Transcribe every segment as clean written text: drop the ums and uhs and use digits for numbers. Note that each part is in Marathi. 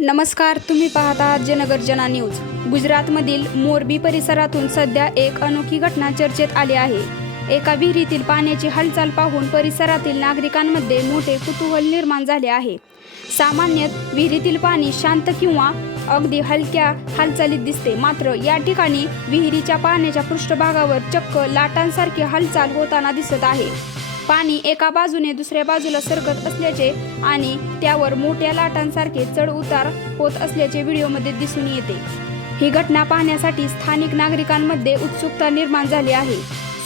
नमस्कार, तुम्ही पाहत आहात जनगर्जना न्यूज। गुजरातमधील मोरबी परिसरातून सध्या एक अनोखी घटना चर्चेत आली आहे। एका विहिरीतील पाण्याची हालचाल पाहून परिसरातील नागरिकांमध्ये मोठे कुतूहल निर्माण झाले आहे। सामान्यतः विहिरीतील पाणी शांत किंवा अगदी हलक्या हालचालीत दिसते, मात्र या ठिकाणी विहिरीच्या पाण्याच्या पृष्ठभागावर चक्क लाटांसारखी हालचाल होताना दिसत आहे। पाणी एका बाजूने दुसऱ्या बाजूला सरकत असल्याचे आणि त्यावर मोठ्या लाटांसारखे चढ उतार होत असल्याचे व्हिडिओमध्ये दिसून येते। ही घटना पाहण्यासाठी स्थानिक नागरिकांमध्ये उत्सुकता निर्माण झाली आहे।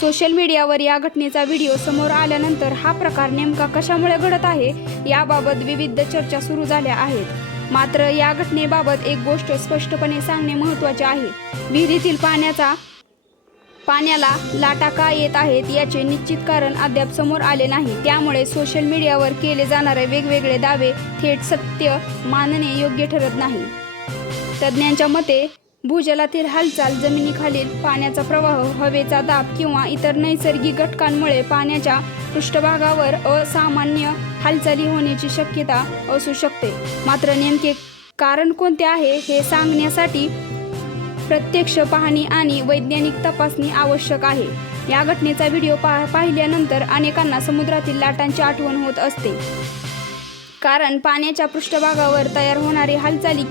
सोशल मीडियावर या घटनेचा व्हिडिओ समोर आल्यानंतर हा प्रकार नेमका कशामुळे घडत आहे याबाबत विविध चर्चा सुरू झाल्या आहेत। मात्र या घटनेबाबत एक गोष्ट स्पष्टपणे सांगणे महत्त्वाचे आहे। विहिरीतील पाण्याला लाटा का येत आहेत याचे निश्चित कारण अद्याप समोर आले नाही। त्यामुळे सोशल मीडियावर केले जाणारे वेगवेगळे दावे थेट सत्य मानणे योग्य ठरत नाही। तज्ज्ञांच्या मते भूजलातील हालचाल, जमिनीखालील पाण्याचा प्रवाह, हवेचा दाब किंवा इतर नैसर्गिक घटकांमुळे पाण्याच्या पृष्ठभागावर असामान्य हालचाली होण्याची शक्यता असू शकते। मात्र नेमके कारण कोणते आहे हे सांगण्यासाठी प्रत्यक्ष पाहणी आणि वैज्ञानिक तपासणी आवश्यक आहे। या घटनेचा व्हिडिओ पाहिल्यानंतर अनेकांना समुद्रातील लाटांची आठवण होत असते, कारण पाण्याच्या पृष्ठभागावर तयार होणारी हालचाली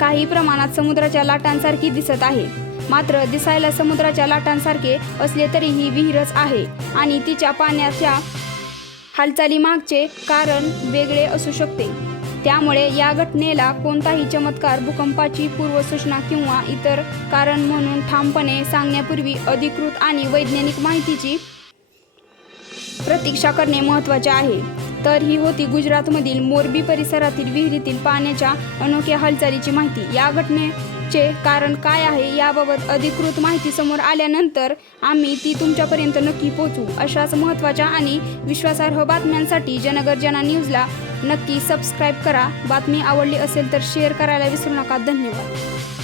काही प्रमाणात समुद्राच्या लाटांसारखी दिसत आहे। मात्र दिसायला समुद्राच्या लाटांसारखे असले तरी ही विहीरच आहे आणि तिच्या पाण्याच्या हालचालीमागचे कारण वेगळे असू शकते। त्यामुळे या घटनेला कोणताही चमत्कार, भूकंपाची पूर्वसूचना किंवा इतर कारण म्हणून ठामपणे सांगण्यापूर्वी अधिकृत आणि वैज्ञानिक माहितीची प्रतीक्षा करणे महत्त्वाचे आहे। तर ही होती गुजरातमधील मोरबी परिसरातील विहिरीतील पाण्याच्या अनोख्या हालचालीची माहिती। या घटनेचे कारण काय आहे याबाबत अधिकृत माहिती समोर आल्यानंतर आम्ही ती तुमच्यापर्यंत नक्की पोहोचू। अशाच महत्त्वाच्या आणि विश्वासार्ह बातम्यांसाठी जनगर्जना न्यूजला नक्की सबस्क्राईब करा। बातमी आवडली असेल तर शेअर करायला विसरू नका। धन्यवाद।